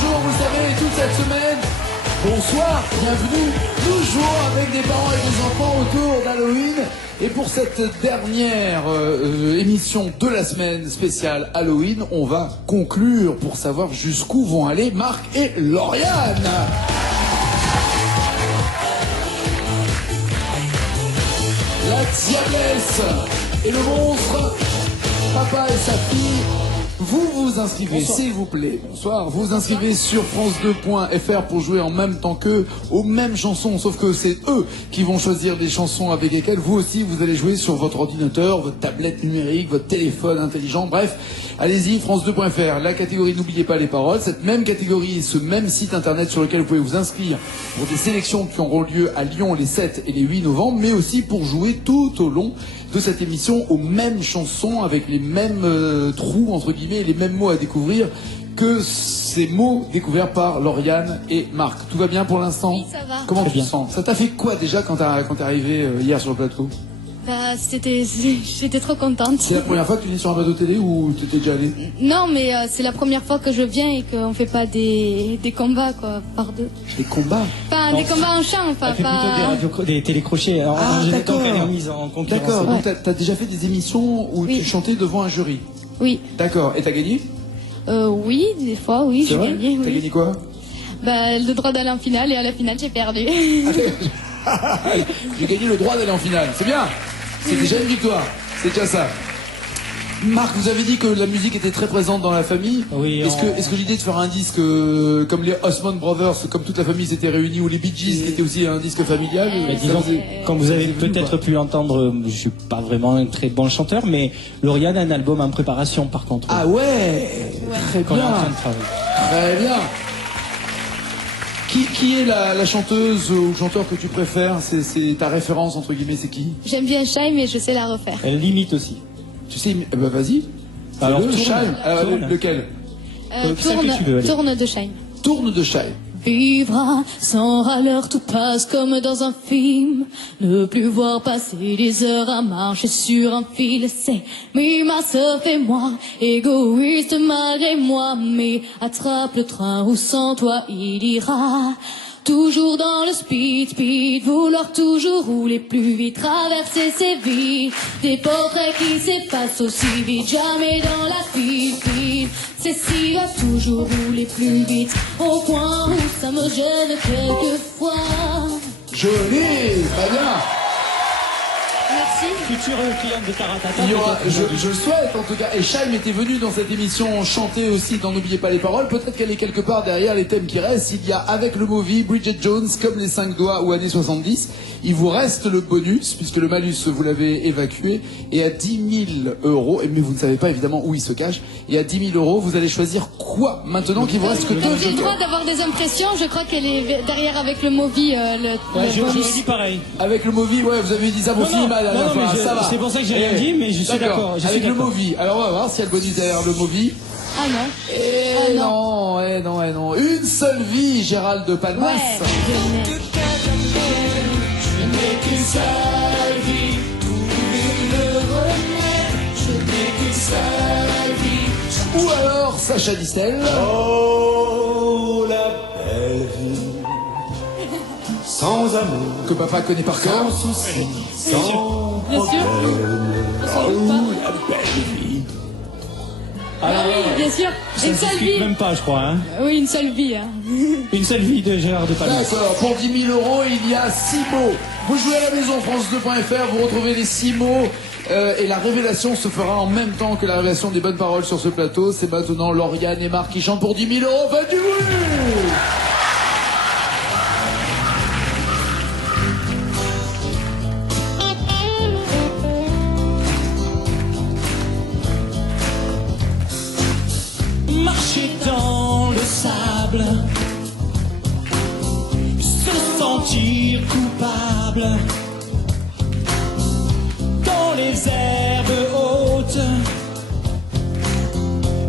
jour, vous savez, toute cette semaine. Bonsoir, bienvenue. Nous jouons avec des parents et des enfants autour d'Halloween. Et pour cette dernière émission de la semaine spéciale Halloween, on va conclure pour savoir jusqu'où vont aller Marc et Lauriane. La diablesse et le monstre, papa et sa fille. Vous vous inscrivez, s'il vous plaît, bonsoir, vous vous inscrivez sur france2.fr pour jouer en même temps qu'eux aux mêmes chansons, sauf que c'est eux qui vont choisir des chansons avec lesquelles vous aussi vous allez jouer sur votre ordinateur, votre tablette numérique, votre téléphone intelligent, bref, allez-y, france2.fr, la catégorie n'oubliez pas les paroles, cette même catégorie, ce même site internet sur lequel vous pouvez vous inscrire pour des sélections qui auront lieu à Lyon les 7 et les 8 novembre, mais aussi pour jouer tout au long de cette émission aux mêmes chansons avec les mêmes trous entre guillemets et les mêmes mots à découvrir que ces mots découverts par Lauriane et Marc. Tout va bien pour l'instant? Oui, ça va. Comment tu te sens? Ça t'a fait quoi déjà quand t'es arrivé hier sur le plateau? Bah, j'étais trop contente. C'est la première fois que tu viens sur un plateau télé ou t'étais déjà allé? Non, mais c'est la première fois que je viens et qu'on fait pas des combats, quoi, par deux. Des combats? Enfin, Non, des combats en chant, enfin, Elle fait pas... plutôt des télécrochés. Alors, Ah, d'accord. d'accord. Elle est mise en concurrence. D'accord, Ouais. donc t'as déjà fait des émissions où Oui. tu chantais devant un jury? Oui. D'accord, et t'as gagné? Oui, des fois, oui, C'est j'ai vrai? gagné, T'as oui. gagné quoi? Bah, le droit d'aller en finale et à la finale, j'ai perdu. J'ai gagné le droit d'aller en finale, c'est bien. C'est déjà une victoire, c'est déjà ça. Marc, vous avez dit que la musique était très présente dans la famille. Oui, Est-ce que l'idée de faire un disque comme les Osmond Brothers, comme toute la famille s'était réunie, ou les Bee Gees, qui était aussi un disque familial? Mais ça disons, vous est- comme vous avez ça vous est venu, peut-être quoi pu l'entendre, je suis pas vraiment un très bon chanteur, mais Lauriane a un album en préparation par contre. Ah ouais, très qu'on est en bien, train de travailler. très bien. Qui est la chanteuse ou le chanteur que tu préfères? C'est ta référence entre guillemets, c'est qui? J'aime bien Shy, mais je sais la refaire. Elle limite aussi. Tu sais, bah vas-y. Alors, le tourne, Shine. tourne. Lequel? Celle que tu veux, allez. Tourne de Shine. Tourne de Shine. Vivra sans râleur, tout passe comme dans un film. Ne plus voir passer des heures à marcher sur un fil, c'est ma sœur et moi, égoïste malgré moi. Mais attrape le train où sans toi il ira. Toujours dans le speed, vouloir toujours rouler plus vite, traverser ses vies, des portraits qui s'effacent aussi vite, jamais dans la file. Cécile va toujours rouler plus vite, au point où ça me gêne quelquefois. Joli, très bien. Merci. Future cliente de Taratata. Il y aura, peut-être. je le souhaite en tout cas. Et Shaim était venu dans cette émission chanter aussi dans N'oubliez pas les paroles. Peut-être qu'elle est quelque part derrière les thèmes qui restent. Il y a avec le movie Bridget Jones, comme les 5 doigts ou années 70. Il vous reste le bonus, puisque le malus vous l'avez évacué. Et à 10 000 euros, mais vous ne savez pas évidemment où il se cache. Et à 10 000 euros, vous allez choisir quoi maintenant qu'il vous reste que 2 J'ai le droit jokers. d'avoir des impressions, je crois qu'elle est derrière avec le movie. Ouais, je bonus. dis pareil. Avec le movie, ouais, vous avez dit ça pour finir mal la dernière non, mais fois. je- Ça va. c'est pour ça que j'ai rien dit, mais je suis d'accord. Je suis Avec le d'accord. movie. Alors on va voir s'il y a le bonus derrière le movie. Ah non. Eh Ah non, eh non, eh non. Une seule vie, Gérald de Palmas. Ouais. Je n'ai- Je n'ai qu'une seule vie, trouver le remède. Je n'ai qu'une seule vie. Ou alors Sacha Distel. Oh, la belle vie, sans amour, Que papa connaît par cœur. sans souci, sans Bien sûr. problème. On s'en doute pas. La belle vie. Ah oui, bien sûr. Ça Une ne seule s'explique vie. même pas, je crois. Hein. Oui, une seule vie. Hein. Une seule vie de Gérard de Palmas. D'accord, pour 10 000 euros, il y a 6 mots. Vous jouez à la maison, France2.fr, vous retrouvez les 6 mots. Et la révélation se fera en même temps que la révélation des bonnes paroles sur ce plateau. C'est maintenant Lauriane et Marc qui chantent pour 10 000 euros. Faites du bruit! Marcher dans le sable, se sentir coupable, dans les herbes hautes,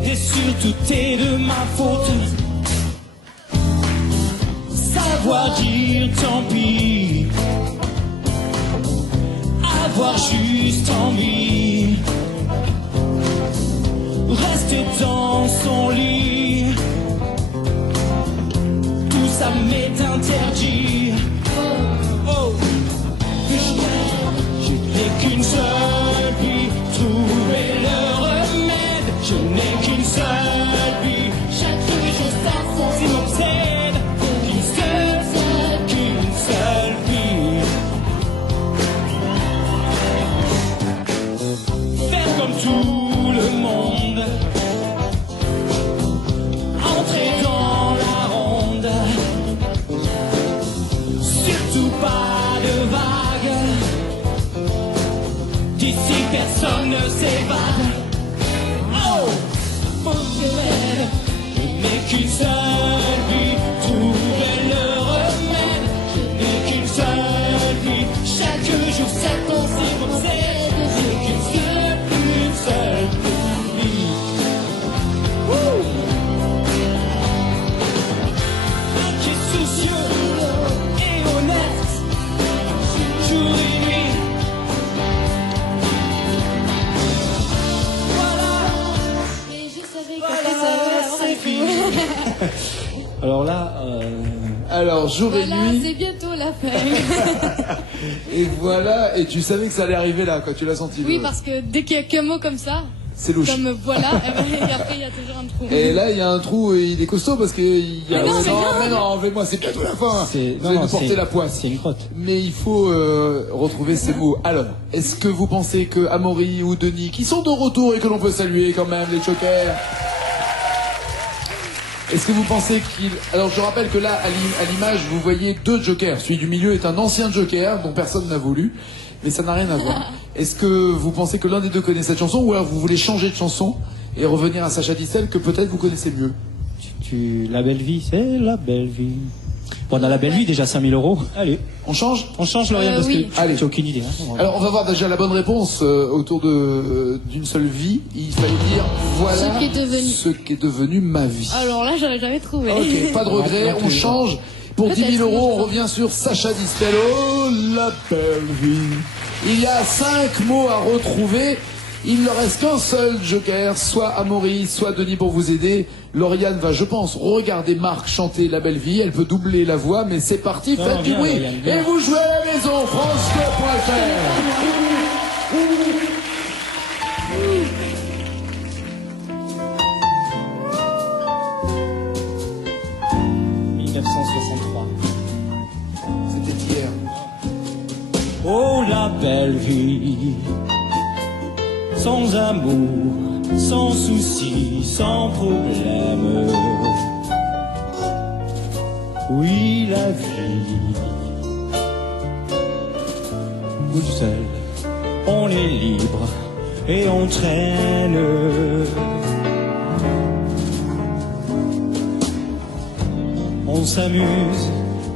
et surtout t'es de ma faute. Savoir dire tant pis, avoir juste envie, rester dans son lit, m'est interdit. Oh, que je n'ai qu'une seule vie, trouver le remède. Je n'ai qu'une seule vie, chaque jour ça m'obsède. Qu'une seule vie. Faire comme tout le monde, entrer dans la ronde, surtout pas de vagues, d'ici personne ne s'évade. Oh, mon remède, je n'ai qu'une seule vie, trouver le remède. Je n'ai qu'une seule vie, chaque jour cette pensée m'obsède. J'ai qu'une seule vie. Wouh! Qui est soucieux et honnête, jour et nuit. Voilà, Et je savais voilà, c'est fini. Alors là, Alors, jour et Voilà, nuit, c'est bientôt la fin. et voilà, et tu savais que ça allait arriver là, quand tu l'as senti. Oui, parce que dès qu'il y a qu'un mot comme ça, C'est louche. comme voilà, et après il y a toujours un trou. Et là, il y a un trou et il est costaud parce que il y a. Mais non, mais non. mais non, enlevez-moi, c'est bientôt la fin. c'est Vous allez nous porter c'est- la poisse. C'est une grotte. Mais il faut retrouver ces mots. Alors, est-ce que vous pensez que Amaury ou Denis, qui sont de retour et que l'on peut saluer quand même, les jokers, est-ce que vous pensez qu'ils... Alors, je rappelle que là, à l'image, vous voyez deux jokers. Celui du milieu est un ancien joker dont personne n'a voulu, mais ça n'a rien à voir. Est-ce que vous pensez que l'un des deux connaît cette chanson, ou alors vous voulez changer de chanson et revenir à Sacha Distel que peut-être vous connaissez mieux? La belle vie, c'est la belle vie. Bon, dans la belle vie, déjà 5000 €. Allez, On change? on change Lauriane parce oui. que Allez. j'ai aucune idée. Hein. Alors on va voir déjà la bonne réponse autour d'une seule vie. Il fallait dire voilà Ce qui est devenu. ce qui est devenu ma vie. Alors là, j'aurais jamais trouvé. Ok, pas de regret, Non on plus. change. Pour 10 000 Peut-être, €, on non. revient sur Sacha Distel. Oh, la belle vie. Il y a 5 mots à retrouver. Il ne reste qu'un seul joker, soit Amaury, soit Denis pour vous aider. Lauriane va, je pense, regarder Marc chanter La Belle Vie. Elle peut doubler la voix, mais c'est parti, Non, faites du viens, bruit. Lauriane, viens. Et vous jouez à la maison, France2.fr. 1963. C'était hier. Oh, la belle vie, sans amour, sans souci, sans problème. Oui, la vie, où seul, on est libre et on traîne. On s'amuse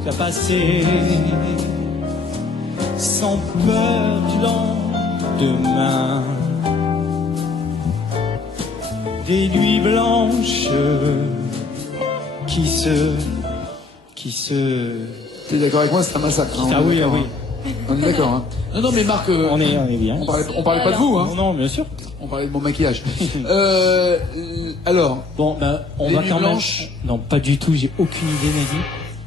à passer sans peur du lendemain. Des nuits blanches qui se... T'es d'accord avec moi, c'est un massacre. Hein, Ah on est oui, ah d'accord, oui. hein. On est d'accord. Hein. Non, mais Marc, On est bien. on parlait pas de vous, hein. Non, non, bien sûr. On parlait de mon maquillage. Alors, Bon, ben, on Les va nuits quand blanches. même... Non, pas du tout, j'ai aucune idée, Nadine.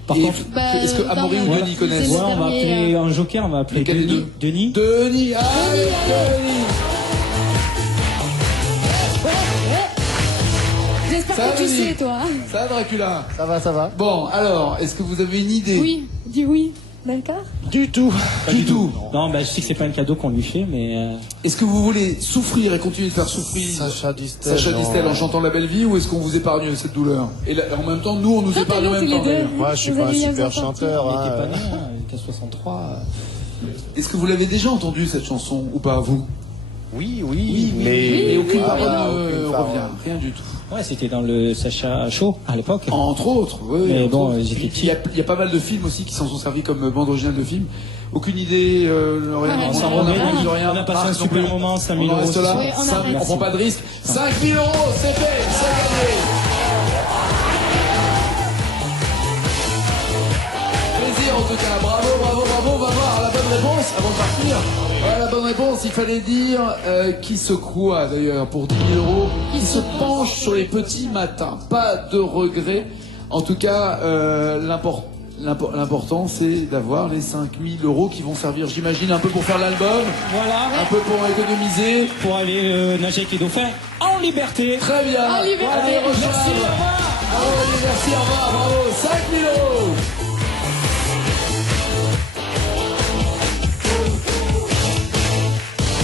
Par et- contre... est-ce que Amaury ou pardon. Denis connaissent? C'est Ouais, on va le dernier, appeler un joker, on va appeler Lequel des Denis. deux Denis. Denis, allez, Denis. J'espère Ça va, que tu Denis sais, toi. Ça va, Dracula? Ça va, ça va. Bon, alors, est-ce que vous avez une idée? Oui, dis oui. D'accord. Du tout. Pas Du tout. Non, ben, je sais que c'est pas un cadeau qu'on lui fait, mais... Est-ce que vous voulez souffrir et continuer de faire souffrir Sacha Distel. Sacha non. Distel en chantant La Belle Vie, ou est-ce qu'on vous épargne cette douleur? Et là, en même temps, nous, on nous épargne en même temps. d'ailleurs. Moi, je suis Vous pas un avez bien super sorti. chanteur. Il était hein. pas né, hein, il était à 63. Est-ce que vous l'avez déjà entendu cette chanson ou pas, vous? Oui, mais Mais aucune voilà, parole ne aucune revient, parole. rien du tout. Ouais, c'était dans le Sacha Show, à l'époque. Entre autres, oui. Mais entre bon, autres. j'étais petit. Il y a pas mal de films aussi qui s'en sont servis comme bande originale de films. Aucune idée, Lauriane, Ah, on on s'en s'en rend remet, compte de on rien. a passé un Marc, super non plus. moment, 5 000 On en reste €. là, Oui, on Cinq- arrête. on prend pas de risque. 5 000 €, c'est fait, c'est gagné. Plaisir en tout cas, bravo, bravo, bravo, on va voir la bonne réponse avant de partir. Voilà la bonne réponse, il fallait dire qui se croit d'ailleurs pour 10 000 €, qui se penche sur les petits matins, pas de regret. En tout cas, l'important, c'est d'avoir les 5 000 € qui vont servir, j'imagine, un peu pour faire l'album, Voilà. un peu pour économiser. Pour aller nager avec les dauphins en liberté. Très bien. En liberté. Allez, Merci, rejoindre. au revoir. Allez, merci, au revoir, bravo. 5 000 €.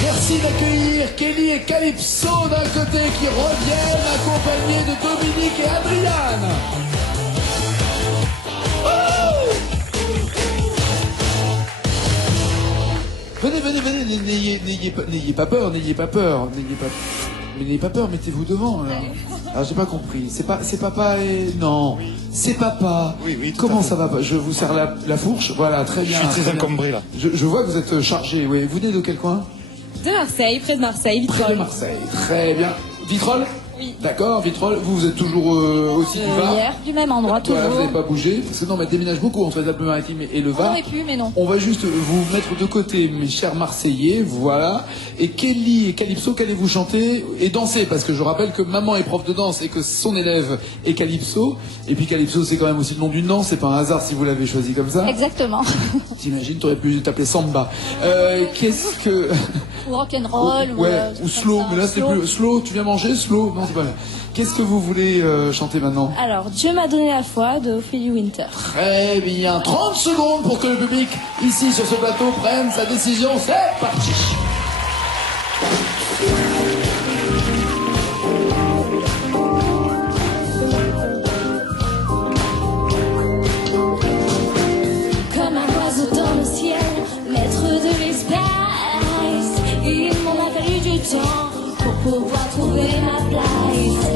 Merci d'accueillir Kelly et Calypso d'un côté qui reviennent accompagnés de Dominique et Adriane. Oh, venez, n'ayez pas peur, n'ayez pas peur. Mais n'ayez pas peur, mettez-vous devant. Alors j'ai pas compris, c'est papa et... Non, c'est papa. Oui, tout Comment à fait. ça va? Je vous sers la fourche, voilà, très bien. Je suis très bien. encombré, là. Je vois que vous êtes chargé, oui. Vous venez de quel coin? De Marseille, près de Marseille, Près de Vitrolles. Marseille, très bien. Vitrolles? Oui. D'accord, Vitrolles, vous êtes toujours aussi du Var? Hier, du même endroit, Voilà, vous toujours. n'avez pas bougé, parce que non, mais elle déménage beaucoup entre les Alpes-Maritimes et le On Var. aurait pu, mais non. On va juste vous mettre de côté, mes chers Marseillais, voilà. Et Kelly et Calypso, qu'allez-vous chanter et danser? Parce que je rappelle que maman est prof de danse et que son élève est Calypso. Et puis Calypso, c'est quand même aussi le nom d'une danse, c'est pas un hasard si vous l'avez choisi comme ça. Exactement. T'imagines, t'aurais pu t'appeler Samba. Qu'est-ce que... Ou rock'n'roll, Ouais, ou ou slow, mais là c'est plus... Slow, tu viens manger? Slow? Non, c'est pas bien. Qu'est-ce que vous voulez chanter maintenant? Alors, Dieu m'a donné la foi de Ophélie Winter. Très bien, 30 secondes pour que le public, ici sur ce plateau, prenne sa décision. C'est parti. Comme un oiseau dans le ciel, maître de l'espace. Il m'en a fallu du temps pour pouvoir trouver ma place.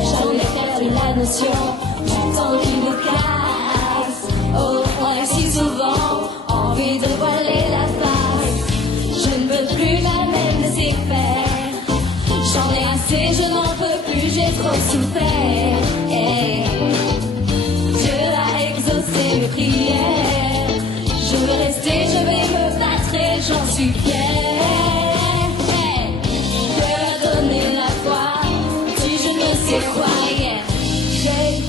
J'en ai perdu la notion du temps qui me casse. Oh, on a si souvent envie de voiler la face. Je ne veux plus la même laisser faire. J'en ai assez, je n'en peux plus, j'ai trop souffert. Hey. Dieu a exaucé mes prières. Je veux rester, je vais me battre et j'en suis fière. Hey. Dieu a donné la foi, si je ne sais quoi. Yeah. J'ai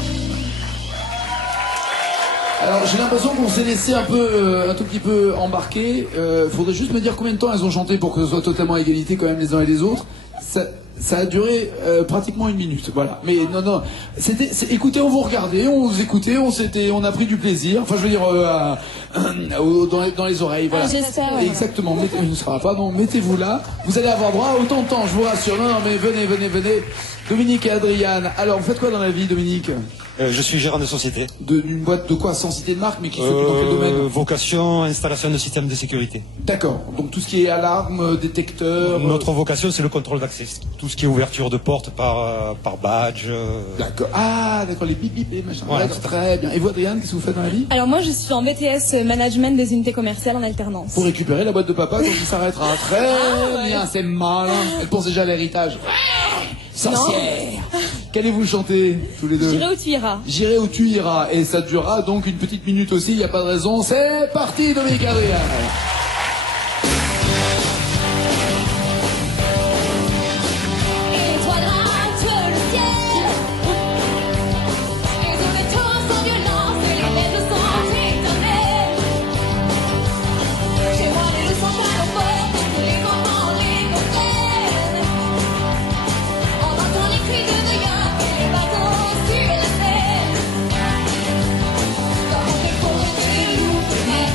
Alors j'ai l'impression qu'on s'est laissé un tout petit peu embarquer. Faudrait juste me dire combien de temps elles ont chanté pour que ce soit totalement à égalité quand même les uns et les autres. Ça a duré pratiquement 1 minute, voilà. Mais non, écoutez, on vous regardait, on vous écoutait, on a pris du plaisir. Enfin, je veux dire, dans les oreilles, voilà. Ah, j'espère, ouais. Exactement. Ne sera pas, non. Mettez-vous là. Vous allez avoir droit à autant de temps, je vous rassure. Non, mais venez. Dominique et Adriane. Alors, vous faites quoi dans la vie, Dominique? Je suis gérant de société. D'une boîte de quoi? Sans citer de marque, mais qui s'occupe dans quel domaine? Vocation, installation de systèmes de sécurité. D'accord. Donc tout ce qui est alarme, détecteur. Notre vocation, c'est le contrôle d'accès. Tout ce qui est ouverture de porte par badge. D'accord. Ah, d'accord, les bip et machin. Voilà, D'accord, tout à très bien. Et vous, Adriane, qu'est-ce que vous faites dans la vie? Alors moi, je suis en BTS Management des unités commerciales en alternance. Pour récupérer la boîte de papa quand il s'arrêtera. Très ouais. bien, c'est malin. Elle pense déjà à l'héritage. Sorcière. Qu'allez-vous chanter, tous les deux? J'irai où tu iras. J'irai où tu iras. Et ça durera donc 1 petite minute aussi, il n'y a pas de raison. C'est parti, Dominique Adriane. étoilate le ciel. Et tous les tours sans violence et les lettres sont étonnées. Chez moi, les leçons pas au fond, les enfants les comprennent. On entend les cris de deuil et les bateaux sur la Seine. Comme on fait pour les loups, mais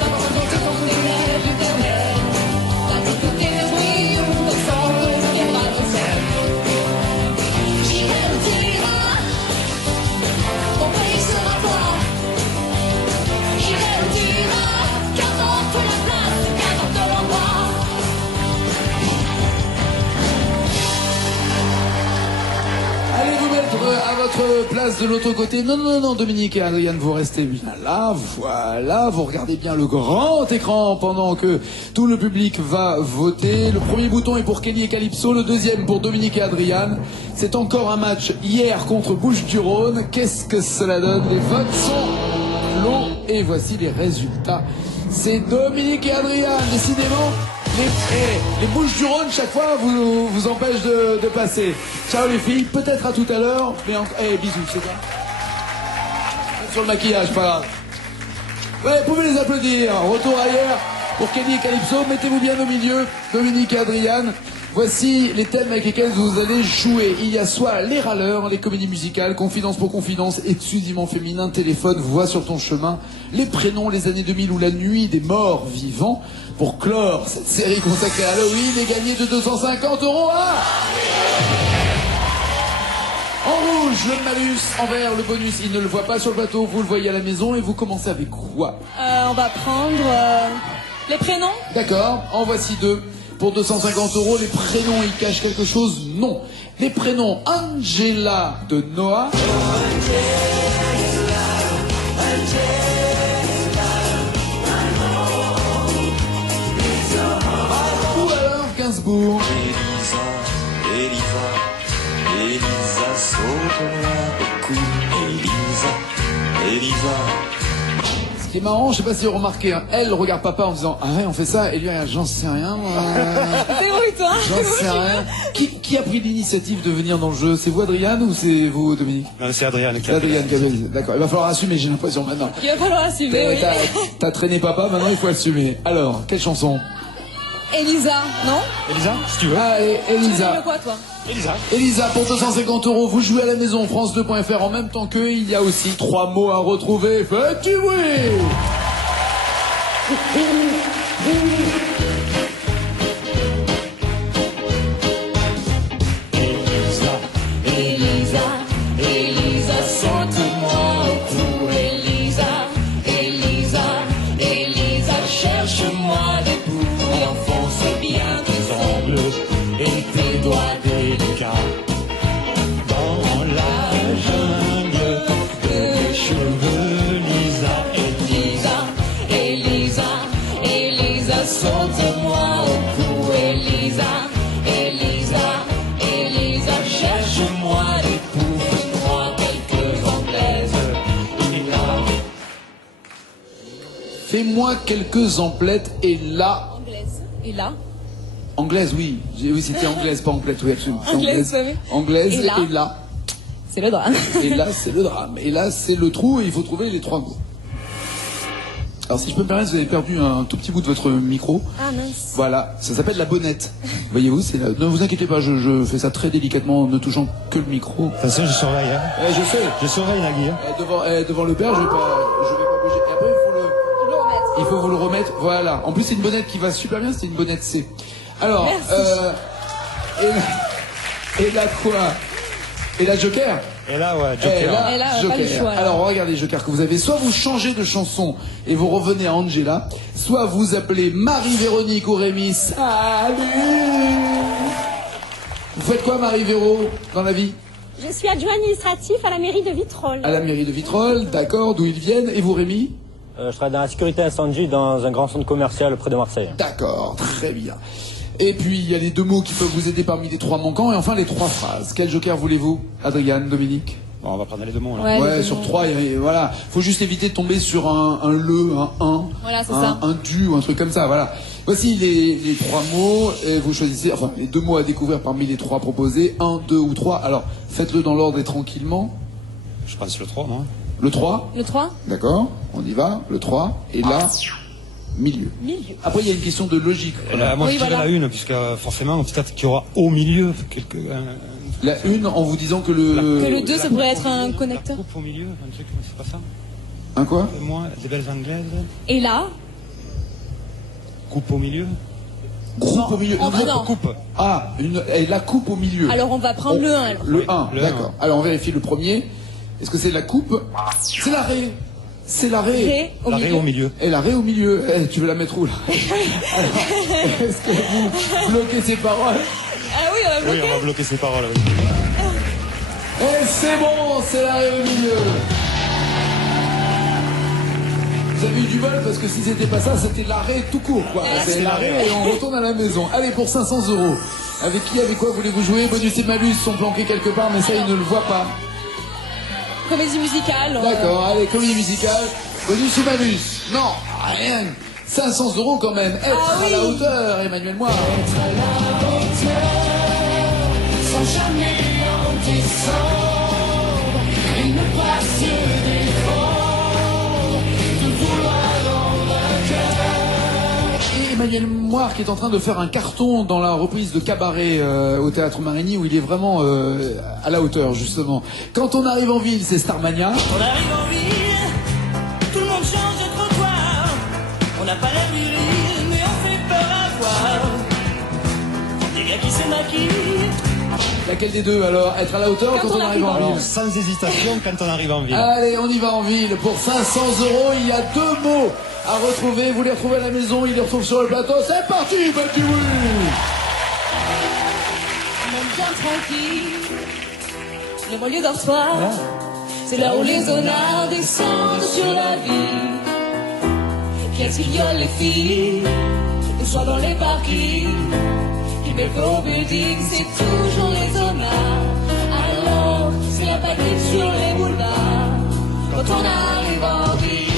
comme on fait pour les rêves du éternel. Dans tout côté de bruit, on sent le bien mal au ciel. J'irai où tu iras, mon pays sera toi. J'irai où tu iras, qu'importe la place, qu'importe l'endroit. Allez vous mettre à votre place de l'autre côté. Non, Dominique et Adriane, vous restez bien là. Voilà, vous regardez bien le grand écran pendant que tout le public va voter. Le premier bouton est pour Kelly et Calypso, le deuxième pour Dominique et Adriane. C'est encore un match hier contre Bouches-du-Rhône. Qu'est-ce que cela donne? Les votes sont longs et voici les résultats. C'est Dominique et Adriane, décidément. Les Bouches-du-Rhône, chaque fois, vous empêchent de passer. Ciao les filles, peut-être à tout à l'heure, mais bisous, c'est ça. sur le maquillage, pas grave. Ouais, vous pouvez les applaudir. Retour ailleurs pour Kenny et Calypso. Mettez-vous bien au milieu, Dominique et Adriane. Voici les thèmes avec lesquels vous allez jouer. Il y a soit les râleurs, les comédies musicales, confidence pour confidence, exclusivement féminin, téléphone, voix sur ton chemin, les prénoms, les années 2000 ou la nuit des morts vivants. Pour clore cette série consacrée à Halloween et gagner de 250 € à... En rouge, le malus, en vert, le bonus. Il ne le voit pas sur le plateau, vous le voyez à la maison. Et vous commencez avec quoi? On va prendre les prénoms. D'accord, en voici deux. Pour 250 €, les prénoms, ils cachent quelque chose? Non. Les prénoms Angela de Noah. Ou alors Gainsbourg. Elisa, saute-moi au cou. Elisa. Ce qui est marrant, je sais pas si vous remarquez, hein, elle regarde papa en disant ah ouais on fait ça et lui j'en sais rien. C'est oui toi. J'en sais rien. Qui a pris l'initiative de venir dans le jeu? C'est vous Adriane ou c'est vous Dominique? Non, c'est Adriane. C'est Adriane qui a dit. D'accord, il va falloir assumer, j'ai l'impression maintenant. Il va falloir assumer, oui. T'as traîné papa, maintenant il faut assumer. Alors, quelle chanson? Elisa, non? Elisa, si tu veux. Ah, et Tu veux Elisa. quoi toi? Elisa. Elisa pour 250 €, vous jouez à la maison, France2.fr en même temps qu'eux. Il y a aussi 3 mots à retrouver. Faites du bruit! Elisa, saute-moi au cou. Elisa, cherche-moi des poux. Enfonce bien tes ongles et tes doigts délicats dans la jungle de tes cheveux, Elisa, saute-moi au cou. Elisa, cherche-moi des poux. Fais-moi quelques anglaises. Fais-moi quelques emplettes et là. Anglaise. Et là? Anglaise, oui. Oui, c'était anglaise, pas emplette, oui, absolument. C'est Anglaise, oui. Anglaise Et là. et là. C'est le drame. Et là, c'est le drame. Et là, c'est le trou et il faut trouver les 3 mots. Alors, si je peux me permettre, vous avez perdu un tout petit bout de votre micro. Ah mince. Voilà, ça s'appelle la bonnette. Voyez-vous, ne vous inquiétez pas, je fais ça très délicatement en ne touchant que le micro. Attention, je surveille. Hein. Je sais. Je surveille Nagui. Hein. Devant le père, je vais pas bouger. Et après, il faut vous le remettre. Voilà. En plus, c'est une bonnette qui va super bien, c'est une bonnette C. Alors, et là quoi? Et là, Joker? Et là, ouais, Joker. Et là, Joker. pas le choix, là. Alors, regardez, Joker, que vous avez. Soit vous changez de chanson et vous revenez à Angela, soit vous appelez Marie-Véronique ou Rémi. Salut! Vous faites quoi, Marie-Véro, dans la vie? Je suis adjoint administratif à la mairie de Vitrolles. À la mairie de Vitrolles, d'accord, d'où ils viennent. Et vous, Rémi? Je travaille dans la sécurité incendie dans un grand centre commercial près de Marseille. D'accord, très bien. Et puis, il y a les 2 mots qui peuvent vous aider parmi les 3 manquants. Et enfin, les 3 phrases. Quel joker voulez-vous? Adriane, Dominique? Bon, on va prendre les 2 mots, là. Ouais, sur 3, voilà. Faut juste éviter de tomber sur un le, un, Voilà, c'est ça. un du ou un truc comme ça, voilà. Voici les 3 mots, et vous choisissez, enfin, les 2 mots à découvrir parmi les 3 proposés. 1, 2 ou 3. Alors, faites-le dans l'ordre et tranquillement. Je pense le 3, moi. Le 3? Le 3? D'accord, on y va. Le 3. Et là, milieu. Après, il y a une question de logique. Moi, Oui, je dirais voilà. la 1, puisque forcément, peut-être qu'il y aura au milieu La 1 en vous disant que le... Que le 2, ça pourrait être un connecteur. La coupe au milieu, un truc, c'est pas ça? Un quoi? Moi, des belles anglaises. Et là? Coupe au milieu. Groupe au milieu. En Non, non. Coupe. Ah, et la coupe au milieu. Alors on va prendre le 1 alors. Le 1, Le d'accord. Alors on vérifie le premier. Est-ce que c'est la coupe? C'est la ré. C'est la ré. Ré au L'arrêt milieu. au milieu. Et la ré au milieu. Eh, tu veux la mettre où là? Alors, est-ce que vous bloquez ces paroles? Ah oui, on va Oui, bloquer. on va bloquer ces paroles. Oui. Et c'est bon, c'est la ré au milieu. Vous avez eu du bol parce que si c'était pas ça, c'était l'arrêt tout court quoi. C'est l'arrêt et on retourne à la maison. Allez pour 500 €. Avec qui, avec quoi voulez-vous jouer? Bonus et malus sont planqués quelque part, mais ça il ne le voit pas. Comédie musicale. D'accord, allez, comédie musicale. Bonus ou malus? Non, rien. 500 € quand même. Être à la hauteur, Emmanuel Moir. Être à la hauteur, sans jamais en descendre, et ne pas se défendre. Jean-Emmanuel Moire qui est en train de faire un carton dans la reprise de Cabaret au Théâtre Marigny où il est vraiment à la hauteur justement. Quand on arrive en ville, c'est Starmania. On arrive en ville, tout le monde change de trottoir. On n'a pas l'air viril, mais on fait peur à voir. Des gars qui se maquillent. Laquelle des deux alors? Être à la hauteur quand on arrive en ville? Alors, sans hésitation, quand on arrive en ville. Allez, on y va en ville. Pour 500 €, il y a 2 mots à retrouver. Vous les retrouvez à la maison, ils les retrouvent sur le plateau. C'est parti, petit oui. On aime bien tranquille, le banlieue dortoir. C'est là où les honnards descendent sur la ville. Qui viole les filles, le soir dans les parkings. Qui met au building, c'est toujours les honnards. Alors, c'est la panique sur les boulevards. Quand on arrive en ville.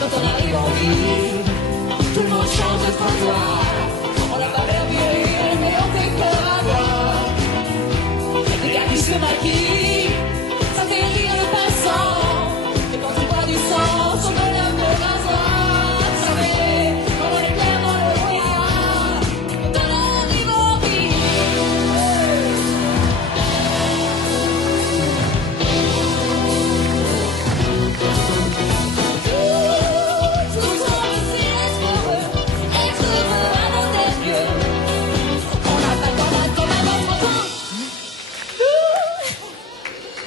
Quand on arrive en ville, tout le monde change de trottoir. On n'a pas l'air viril, mais on fait peur à voir. Les gars qui se maquillent, ça fait rire le passant. Et quand tu bois du sang, son bonhomme de rasoir. Ça fait comme on est clair dans le brouillard. Quand on arrive en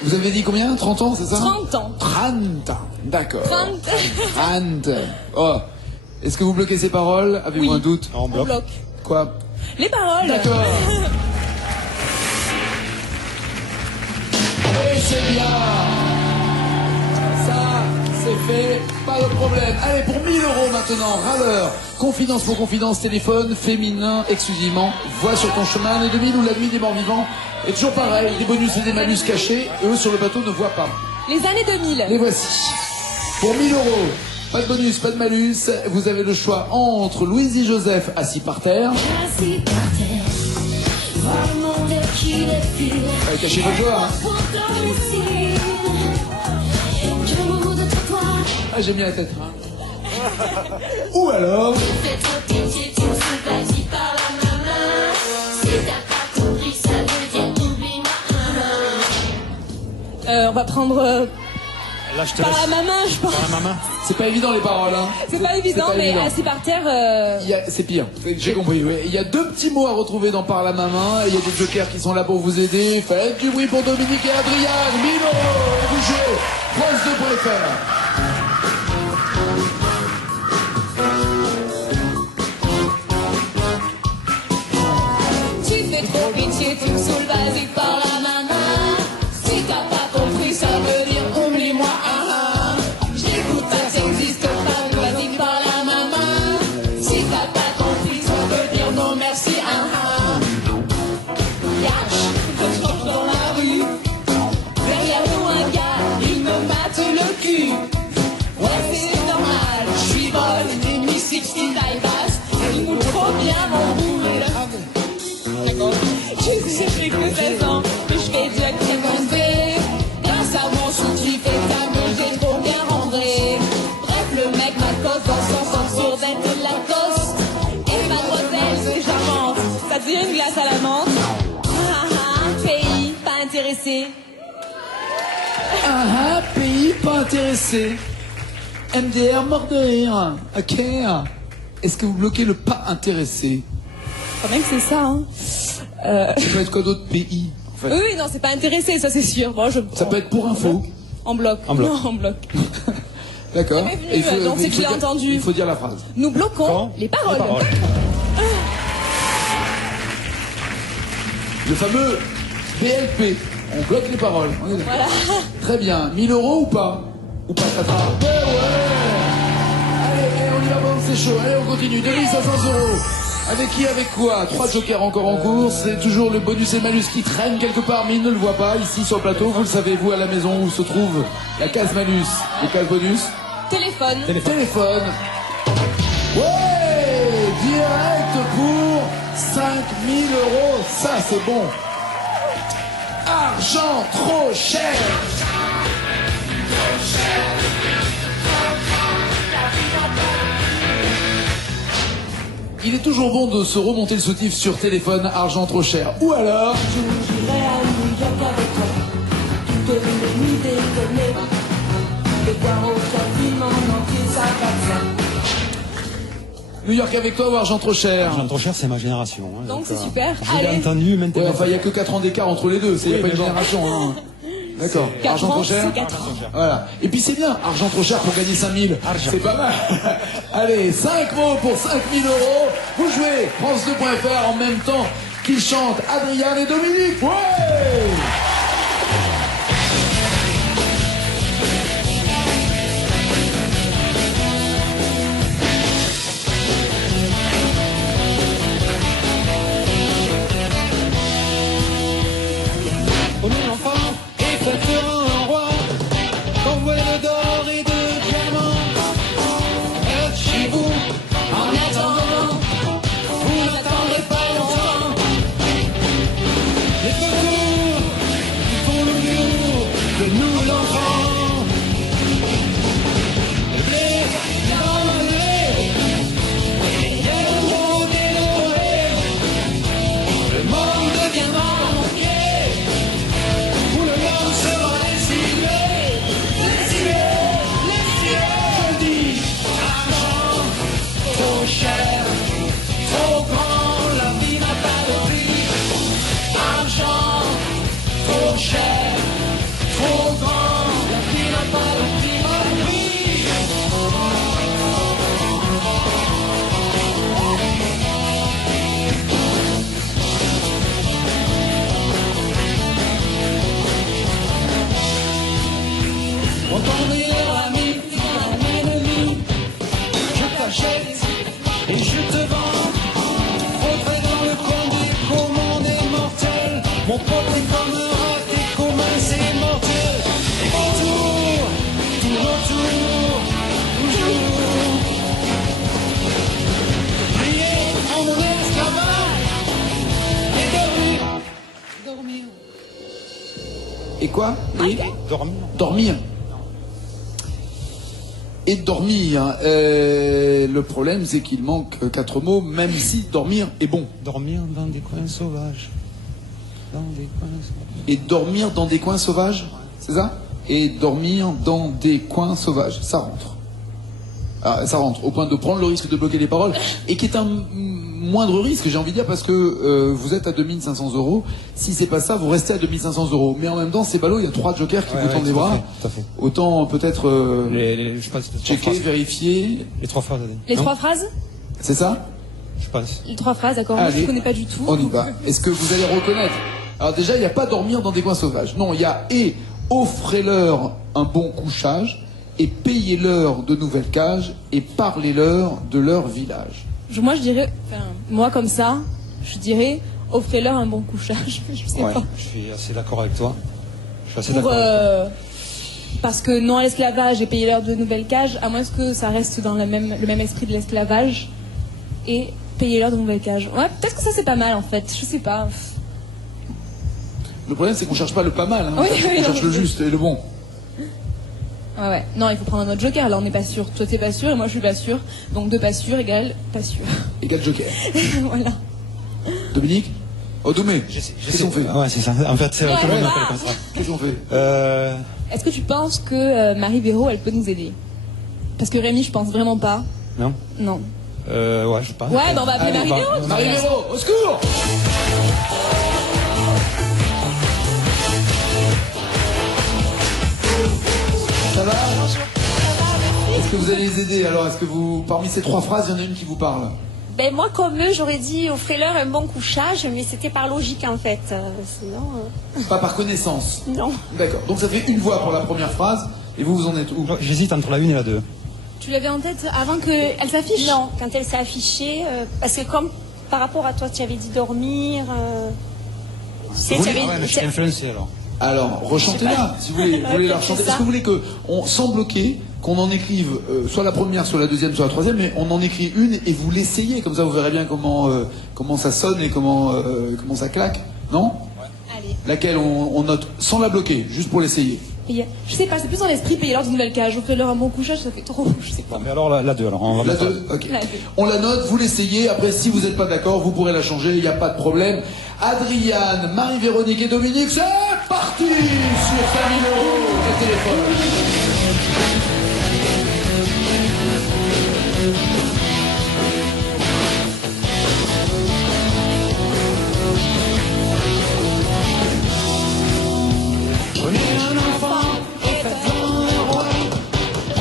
Vous avez dit combien? 30 ans, c'est ça? 30 ans. 30 ans, d'accord. 30. 30. Oh. Est-ce que vous bloquez ces paroles? Avez-vous un doute? En On bloc. bloque. Quoi? Les paroles. D'accord. Et c'est bien. Ça, c'est fait. Pas de problème. Allez, pour 1000 € maintenant, râleur. Confidence pour confidence, téléphone, féminin, exclusivement. Voix sur ton chemin, l'année 2000 ou la nuit des morts vivants. Et toujours pareil, des bonus et des malus cachés. Et eux sur le bateau ne voient pas. Les années 2000. Les voici. Pour 1000 €, pas de bonus, pas de malus. Vous avez le choix entre Louise et Joseph assis par terre. Assis par terre, voir le monde qui défile. Cachez votre joie. Hein. Pour domicile, que mot de trottoir. Ah, j'ai mis la tête. Ou alors... Fais trop pitié, tu me sympathies par la main. Si t'as pas compris, ça veut dire oublie-moi. On va prendre Là, je te par laisse. la main, je pense. Par la maman. C'est pas évident les paroles, hein. C'est pas évident, pas mais évident. assis par terre. C'est pire, j'ai compris. Oui. Il y a 2 petits mots à retrouver dans Par la maman. Il y a des jokers qui sont là pour vous aider. Faites du bruit pour Dominique et Adrien. 1000 € et vous jouez. France2.fr. Tu fais trop pitié, tu me saoules, vas-y par la maman. Si t'as pas compris, ça veut dire oublie-moi. Je n'écoute pas, ça existe pas, vas-y par la maman. Si t'as pas compris, ça veut dire non merci. Yash, je change dans la rue. Derrière nous un gars, il me mate le cul. Ouais, c'est normal, je suis bonne, et mi 60 bypass. Il nous trop bien m'embouler là. J'ai fait que 16 ans, mais je fais du activité. Grâce à mon soutien, fait ta meule, j'ai trop bien rentré. Bref, le mec m'accoste dans son sens sur d'être Lacoste. Et mademoiselle, c'est charmante. Ça te dit une glace à la menthe? Pays, pas intéressé. Ah, pays pas intéressé. MDR mort de rire. Ok. Est-ce que vous bloquez le pas intéressé? Quand même, c'est ça, hein. Ça peut être quoi d'autre pays en fait? Oui, non, c'est pas intéressé, ça c'est sûr. Bon, Ça peut être pour info. En bloc. En bloc. Non, en bloc. D'accord. Jamais venu, Et donc c'est que je l'ai dire- entendu. Il faut dire la phrase. Nous bloquons Comment les paroles. Le fameux BLP. On bloque les paroles. On est d'accord. Voilà. Très bien. 1000 € ou pas? Ou pas, Tata? Ouais. Allez, on y va, bon, c'est chaud. Allez, on continue. 2500 €. Avec qui, avec quoi? 3 jokers encore en cours. C'est toujours le bonus et malus qui traîne quelque part, mais il ne le voit pas. Ici, sur le plateau, vous le savez, vous, à la maison, où se trouve la case malus, le case bonus. Téléphone. Téléphone. Ouais! Direct pour 5000 €. Ça, c'est bon. argent trop cher. Il est toujours bon de se remonter le soutif sur téléphone, argent trop cher. Ou alors... J'irai à New York avec toi, toutes les nuits déconner, et voir aucun film en entier, ça va New York avec toi ou argent trop cher? Argent trop cher, c'est ma génération. Hein, donc c'est super. Je l'ai Allez. entendu maintenant. Ouais, enfin, il n'y a que 4 ans d'écart entre les deux, il n'y a pas une génération. Hein. D'accord. Argent trop cher. 4 ans. Voilà. Et puis c'est bien, argent trop cher pour gagner 5000. C'est pas mal. Allez, 5 mots pour 5000 €. Vous jouez France2.fr en même temps qu'ils chantent Adrien et Dominique. Ouais! Prenez l'enfant et faites-en un roi, convoyé d'or et de diamants. Faites chez vous, en attendant, vous n'attendrez pas longtemps. Les vautours, ils font le mieux que nous l'enfant. Le blé, dans le blé, les héros dévorés. Le monde deviendra entier. Où le monde sera lessivé, lessivé, lessivé. Je dis, argent, trop cher, trop grand, la vie n'a pas de prix. Argent, trop cher, trop grand, la vie n'a pas de prix. Mon ton meilleur ami, un ennemi, je t'achète et je te vends. Entrez dans le coin des commandes immortelles. Mon pote est comme un rat, tes communs c'est mortel. Et retour, tout retour, toujours. Priez en mon esclavage et dormir. Et quoi? Et Dormir. dormir. Et dormir. Le problème, c'est qu'il manque 4 mots, même si dormir est bon. Dormir dans des coins sauvages. Dans des coins sauvages. Et dormir dans des coins sauvages, c'est ça? Et dormir dans des coins sauvages, ça rentre. Ah, ça rentre, au point de prendre le risque de bloquer les paroles, et qui est un moindre risque, j'ai envie de dire, parce que vous êtes à 2500 €. Si c'est pas ça, vous restez à 2500 €. Mais en même temps, c'est ballot, il y a 3 jokers qui vous tendent les bras. Tout à fait. Autant peut-être Je pense les trois checker, phrases. vérifier. Les 3 phrases. Les Non 3 phrases C'est ça? Je pense. Les 3 phrases, d'accord. Moi je Allez. ne connais pas du tout. On y va. Est-ce que vous allez reconnaître? Alors déjà, il n'y a pas dormir dans des coins sauvages. Non, il y a et offrez-leur un bon couchage, et payez-leur de nouvelles cages, et parlez-leur de leur village. Moi je dirais, enfin, moi comme ça, je dirais, offrez-leur un bon couchage. Je sais Ouais. pas. Je suis assez d'accord avec toi. Je suis assez Pour, d'accord. parce que non à l'esclavage et payer leur de nouvelles cages, à moins que ça reste dans le même esprit de l'esclavage, et payer leur de nouvelles cages. Ouais, peut-être que ça c'est pas mal en fait, je sais pas. Le problème, c'est qu'on cherche pas le pas mal, hein. Oui, on oui, cherche non, le juste et le bon. Ouais. Non, il faut prendre un autre joker, là on n'est pas sûr. Toi t'es pas sûr et moi je suis pas sûr. Donc 2 pas sûrs égale pas sûr. Égal joker. Voilà. Dominique? Oh, Doumé. Qu'est-ce qu'on fait? Ouais, c'est ça. En fait, c'est Ouais, tout le monde voilà. appelle comme ça. Qu'est-ce qu'on fait? Est-ce que tu penses que Marie Véro elle peut nous aider? Parce que Rémi je pense vraiment pas. Non Non. Ouais, je pense. Ouais, bah on va appeler Allez, Marie Véro. Marie Véro, au secours! Ça va? Est-ce que vous allez les aider? Alors, est-ce que vous, parmi ces 3 phrases, il y en a une qui vous parle? Ben moi, comme eux, j'aurais dit offrez-leur un bon couchage, mais c'était par logique en fait. Sinon, Pas par connaissance. non. D'accord. Donc ça fait une voix pour la première phrase. Et vous, vous en êtes où? J'hésite entre la 1 et la 2. Tu l'avais en tête avant qu'elle s'affiche? Non, quand elle s'est affichée, parce que comme par rapport à toi, tu avais dit dormir. Tu sais, tu avais Ah ouais, mais je suis influencé alors. Alors, rechantez-la, si vous voulez, vous voulez la rechanter. c'est ça. Est-ce que vous voulez que, sans bloquer, qu'on en écrive soit la première, soit la deuxième, soit la troisième, mais on en écrit une et vous l'essayez, comme ça vous verrez bien comment ça sonne et comment ça claque, non? Allez. Laquelle on note sans la bloquer, juste pour l'essayer. Je sais pas, c'est plus dans l'esprit payer l'heure d'une nouvelle cage. Offrir-leur un bon couchage, ça fait trop. Je sais pas. Mais alors la 2, alors on va La mettre- 2, ok. La deux. On la note, vous l'essayez. Après, si vous n'êtes pas d'accord, vous pourrez la changer, il n'y a pas de problème. Adriane, Marie-Véronique et Dominique, c'est parti sur 5 000 € de téléphone. Prenez un enfant et faites-en un roi.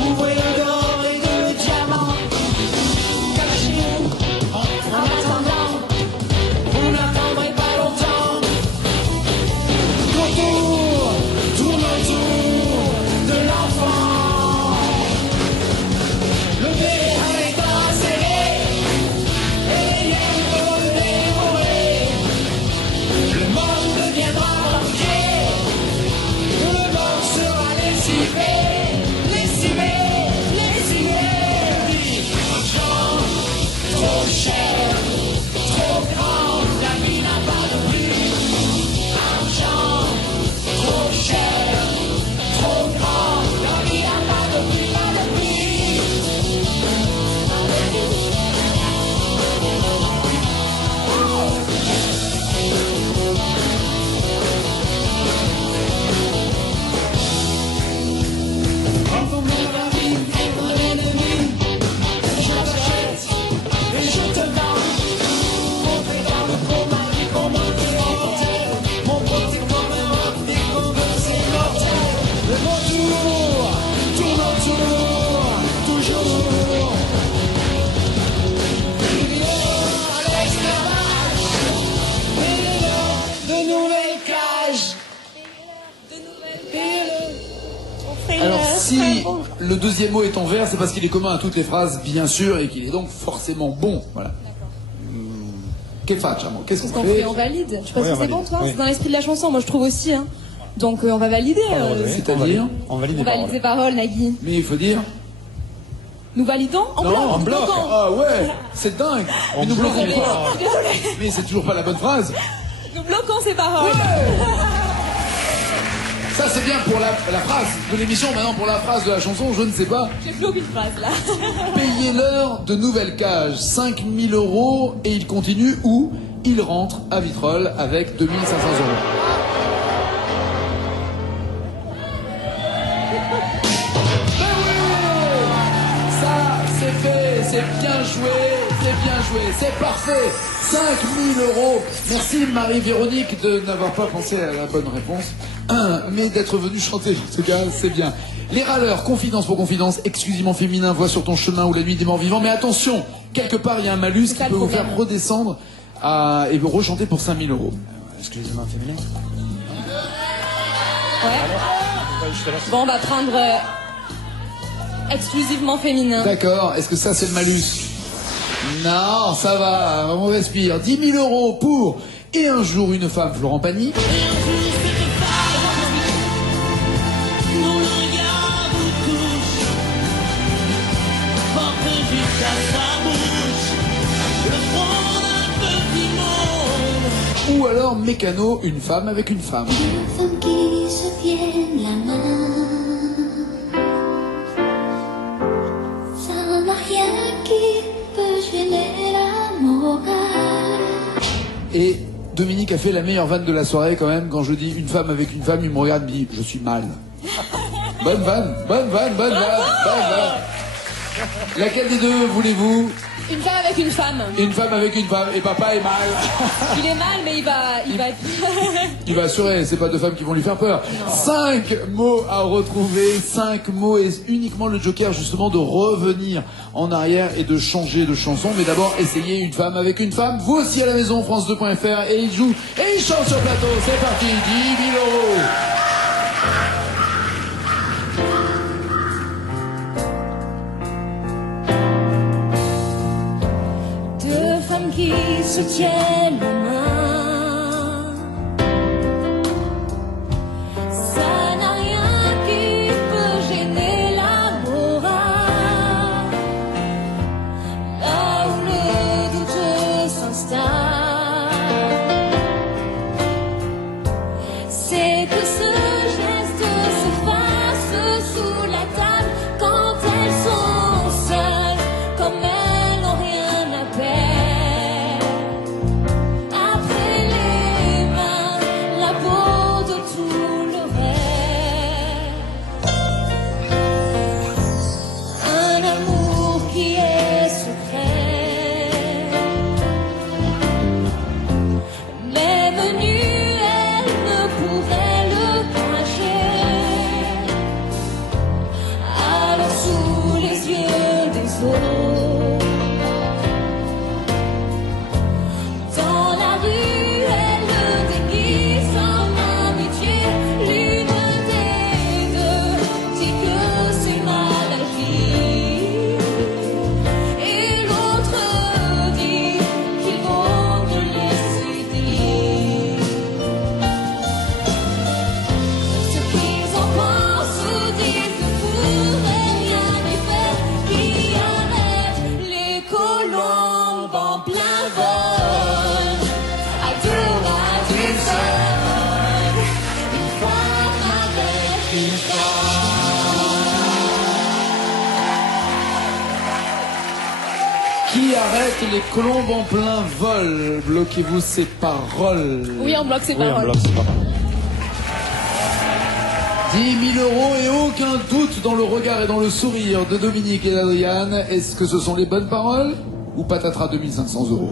Ouvrez-le d'or et de diamants. Cachez-vous en attendant. Vous n'attendrez pas longtemps. Tourne autour de l'enfant. Le béret est enserré et les liens peuvent dévorer. Le monde deviendra entier. Le bord sera lessivé, lessivé, lessivé. Argent, trop cher, trop grand, la vie n'a pas de prix. Argent, trop cher, trop grand, la vie n'a pas de prix, pas de prix. Quand ton mère arrive, un ennemi, je t'achète et je te vends. Monter dans le coma, du commun des mortels. Mon pote est comme un roc, des convers c'est mortel. Le retour, tourne autour, toujours. Il y aura l'esclavage, et de nouvelles cages. Alors si le deuxième mot est en vert, c'est parce qu'il est commun à toutes les phrases, bien sûr, et qu'il est donc forcément bon. Voilà. Che facciamo? Qu'est-ce Qu'est-ce qu'on qu'on fait? fait? On valide. Tu penses Oui, que on c'est bon, valide, toi? oui. C'est dans l'esprit de la chanson, moi je trouve aussi. Hein. Donc on va valider. C'est-à-dire? On valide On les valide paroles. ces paroles, Nagui. Mais il faut dire... Nous validons en bloc. en nous bloc. bloquons. Ah ouais, c'est dingue. Mais nous bloquons bloque les quoi? paroles. Mais c'est toujours pas la bonne phrase. Nous bloquons ces paroles. Ça c'est bien pour la phrase de l'émission, maintenant pour la phrase de la chanson, je ne sais pas. J'ai plus aucune phrase là. Payez-leur de nouvelles cages, 5 000 € et il continue ou il rentre à Vitrolles avec 2 500 €. Ben oui, ça c'est fait, c'est bien joué, c'est parfait. 5 000 €. Merci Marie-Véronique de n'avoir pas pensé à la bonne réponse, mais d'être venue chanter en tout cas, c'est bien. Les râleurs, confidence pour confidence, exclusivement féminin, voix sur ton chemin ou la nuit des morts vivants. Mais attention, quelque part il y a un malus qui pas peut le vous problème. faire redescendre et vous rechanter pour 5 000 €. Exclusivement féminin. Ouais. Bon, on va prendre exclusivement féminin. D'accord, est-ce que ça c'est le malus? Non, ça va, on respire. 10 000 € pour Et un jour une femme, Florent Pagny. Ou alors Mécano, une femme avec une femme. Deux femmes qui se tiennent la main. Ça n'a rien qui peut gêner la morale. Et Dominique a fait la meilleure vanne de la soirée quand même. Quand je dis une femme avec une femme, il me regarde et me dit je suis mal. Bonne vanne, bonne vanne, bonne vanne, bonne vanne. Laquelle des deux voulez-vous? Une femme avec une femme. Une femme avec une femme. Et papa est mal. Il est mal, mais il va être... Il va assurer, c'est pas deux femmes qui vont lui faire peur. 5 mots à retrouver, 5 mots et uniquement le joker justement de revenir en arrière et de changer de chanson. Mais d'abord, essayez une femme avec une femme. Vous aussi à la maison, France2.fr, et il joue et il chante sur plateau. C'est parti, 10 000 €. Deux femmes qui se tiennent la main. Ça n'a rien qui peut gêner la morale. Là où le doute s'installe, Qui arrête les colombes en plein vol? Bloquez-vous ces paroles. Oui, on bloque ses Oui, on paroles. bloque, c'est pas mal. 10 000 euros et aucun doute dans le regard et dans le sourire de Dominique et d'Adriane. Est-ce que ce sont les bonnes paroles ou patatras 2500 euros?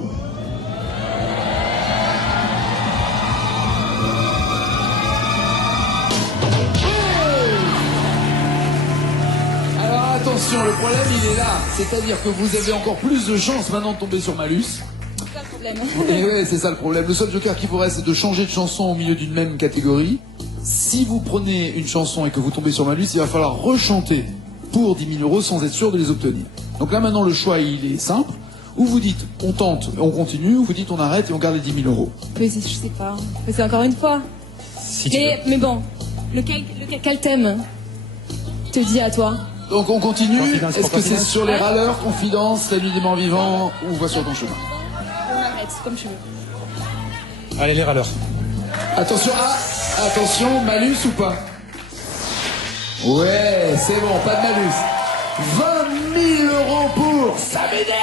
Alors attention, le problème il est là. C'est-à-dire que vous avez encore plus de chances maintenant de tomber sur malus. C'est ça le problème. Et ouais, c'est ça le problème. Le seul joker qui vous reste, c'est de changer de chanson au milieu d'une même catégorie. Si vous prenez une chanson et que vous tombez sur malus, il va falloir rechanter pour 10 000 euros sans être sûr de les obtenir. Donc là maintenant le choix il est simple. Ou vous dites on tente, on continue, ou vous dites on arrête et on garde les 10 000 euros. Mais je sais pas. Mais c'est encore une fois. Si tu veux. Mais bon, quel thème te dit à toi? Donc on continue. Confidence Est-ce pour que c'est confidence. sur les râleurs, confidence, la nuit des morts vivants, ou va sur ton chemin? On arrête, comme tu veux. Allez, les râleurs. Attention, attention, malus ou pas? Ouais, c'est bon, pas de malus. 20 000 euros pour ça m'énerve.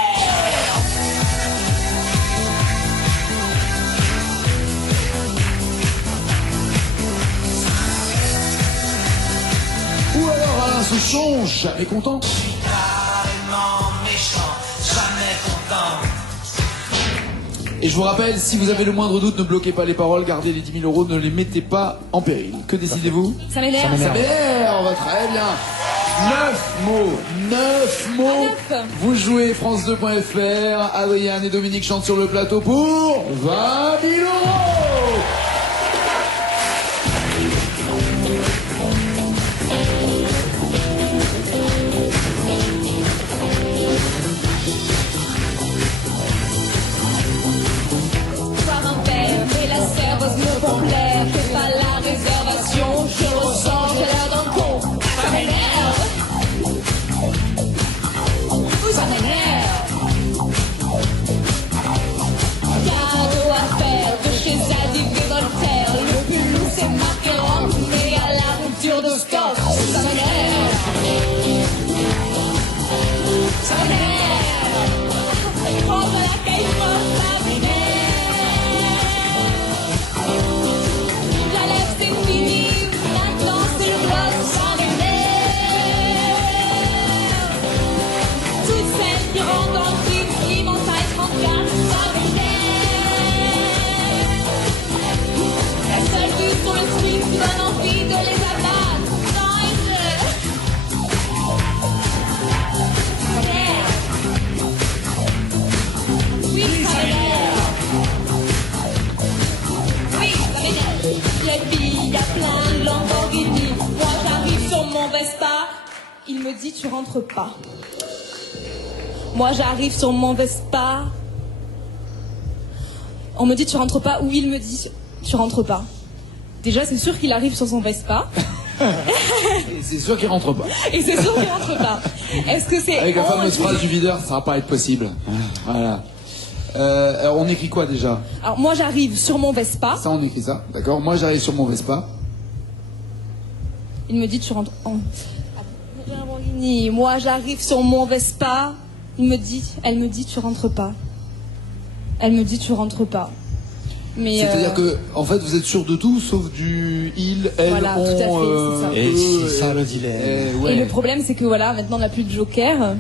Ou alors Alain Souchon, jamais content. Et je vous rappelle, si vous avez le moindre doute, ne bloquez pas les paroles, gardez les 10 000 euros, ne les mettez pas en péril. Que décidez-vous? Ça m'énerve. Ça m'énerve, très bien. 9 mots. 9. Vous jouez France2.fr. Adriane et Dominique chantent sur le plateau pour 20 000 euros. Soir un verre, et la serveuse me font plaire. Fais pas la réservation, je ressens, j'ai l'air d'un con. Ça m'énerve. Ça m'énerve. Cadeau à faire de chez Zadig et Voltaire. Le plus lourd c'est marqué mais à la rupture de stock. Ça m'énerve. Ça m'énerve. Prendre la caille forte, ça m'énerve. La lèvre c'est fini, maintenant c'est le bloc, ça m'énerve. Toutes celles qui rentrent dans le film, qui montent à être en garde, ça m'énerve. La seule vue sur le stream qui donne envie de les abattre. Non, et ça m'énerve. Oui, ça m'énerve. Oui, ça m'énerve. Les filles, y a plein de Lamborghini. Moi, j'arrive sur mon Vespa. Il me dit, tu rentres pas. Moi, j'arrive sur mon Vespa. On me dit, tu rentres pas. Ou il me dit, tu rentres pas. Déjà, c'est sûr qu'il arrive sur son Vespa. Et c'est sûr qu'il rentre pas. Et c'est sûr qu'il rentre pas. Est-ce que c'est... Avec la on fameuse dit- phrase du videur, ça va pas être possible. Voilà. Alors, on écrit quoi déjà? Alors, moi, j'arrive sur mon Vespa. Ça, on écrit ça, d'accord. Moi, j'arrive sur mon Vespa. Il me dit, tu rentres... en- Lamborghini. Moi, j'arrive sur mon Vespa. Elle me dit, tu rentres pas. Elle me dit, tu rentres pas. Mais C'est-à-dire que, en fait, vous êtes sûr de tout, sauf du il, elle, Voilà, on. tout à fait, c'est ça. Et eux, c'est ça le dilemme. ouais. Et le problème, c'est que voilà, maintenant, on n'a plus de joker.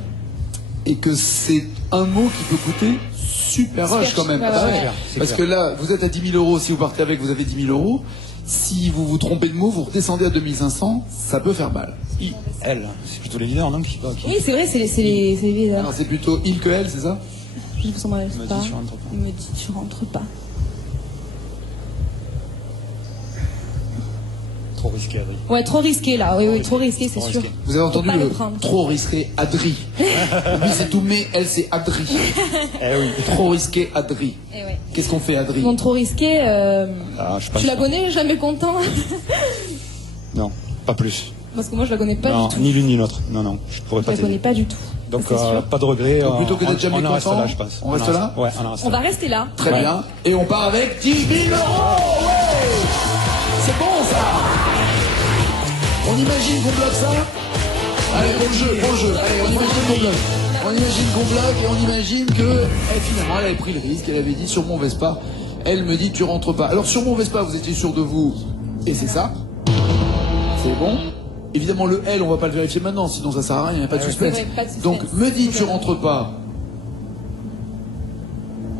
Et que c'est un mot qui peut coûter super rush quand même. Ouais, Ah ouais, ouais. ouais. Parce que là, vous êtes à 10 000 euros, si vous partez avec, vous avez 10 000 euros. Si vous vous trompez de mot, vous redescendez à 2500, ça peut faire mal. I, elle, c'est plutôt les leaders, non, qui Oui, c'est vrai, c'est les videurs. Alors c'est plutôt il que elle, c'est ça? Je me sens mal, Il me pas. dit, tu rentres pas. Il me dit, tu rentres pas. Trop risqué, Adrien. Ouais, trop risqué là. Oui, trop risqué, c'est Trop sûr. risqué. Vous avez entendu pas le les prendre. trop risqué Adri. Lui c'est tout mais elle c'est Adri. Eh oui. Trop risqué Adri. Eh ouais. Qu'est-ce qu'on fait Adri? Non, trop risqué. Ah, je sais pas Tu la sûr. connais, jamais content. Non, pas plus. Parce que moi, je la connais pas Non, du tout. ni l'une ni l'autre. Non, non, je pourrais Je pas la connais t'aider. pas du tout. Donc, Ça, c'est sûr. pas de regret. Donc, plutôt que d'être jamais on en reste content, là, je pense. on reste là. Ouais, on en reste On là. va rester là. Très Ouais. bien. Et on part avec 10 000 euros. Ouais. C'est bon ça. On imagine qu'on bloque ça. Allez, pour le jeu. Allez, on imagine qu'on bloque. On imagine qu'on blague et on imagine que finalement elle avait pris le risque, elle avait dit sur mon Vespa, elle me dit tu rentres pas. Alors sur mon Vespa vous étiez sûr de vous, et c'est ça, c'est bon. Évidemment le L on va pas le vérifier maintenant, sinon ça sert à rien, il n'y a pas de suspense. Donc me dit tu rentres pas,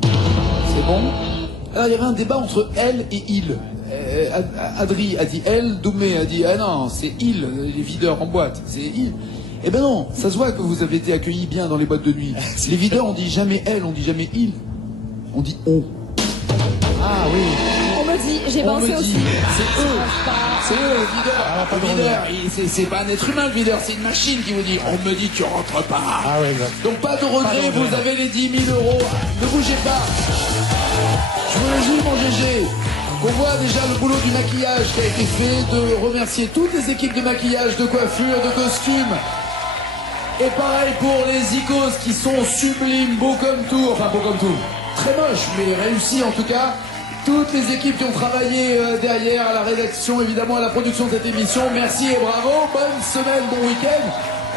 c'est bon. Alors il y avait un débat entre elle et il. Adri a dit elle, Doumé a dit ah non c'est il, les videurs en boîte, c'est il. Eh ben non, ça se voit que vous avez été accueillis bien dans les boîtes de nuit. Les videurs on dit jamais elle, on dit jamais il, on dit on. Ah oui. On me dit, j'ai pensé aussi. C'est eux. C'est eux, le videur. Le videur, c'est pas un être humain, le videur, c'est une machine qui vous dit on me dit tu rentres pas. Ah oui, exact. Donc pas de regret, vous avez les 10 000 €. Ne bougez pas. Je vous le dis, mon GG, qu'on voit déjà le boulot du maquillage qui a été fait, de remercier toutes les équipes de maquillage, de coiffure, de costumes. Et pareil pour les icônes qui sont sublimes, beaux comme tout, enfin beaux comme tout. Très moche, mais réussi en tout cas. Toutes les équipes qui ont travaillé derrière, à la rédaction, évidemment, à la production de cette émission. Merci et bravo. Bonne semaine, bon week-end.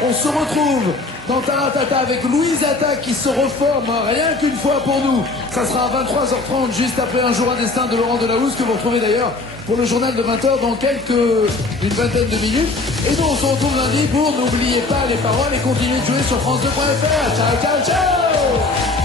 On se retrouve dans Taratata avec Louise Attaque qui se reforme rien qu'une fois pour nous. Ça sera à 23h30, juste après Un jour un destin de Laurent Delahousse, que vous retrouvez d'ailleurs pour le journal de 20h dans une vingtaine de minutes. Et nous, on se retrouve lundi pour N'oubliez pas les paroles et continuez de jouer sur France2.fr. Ciao, ciao, ciao!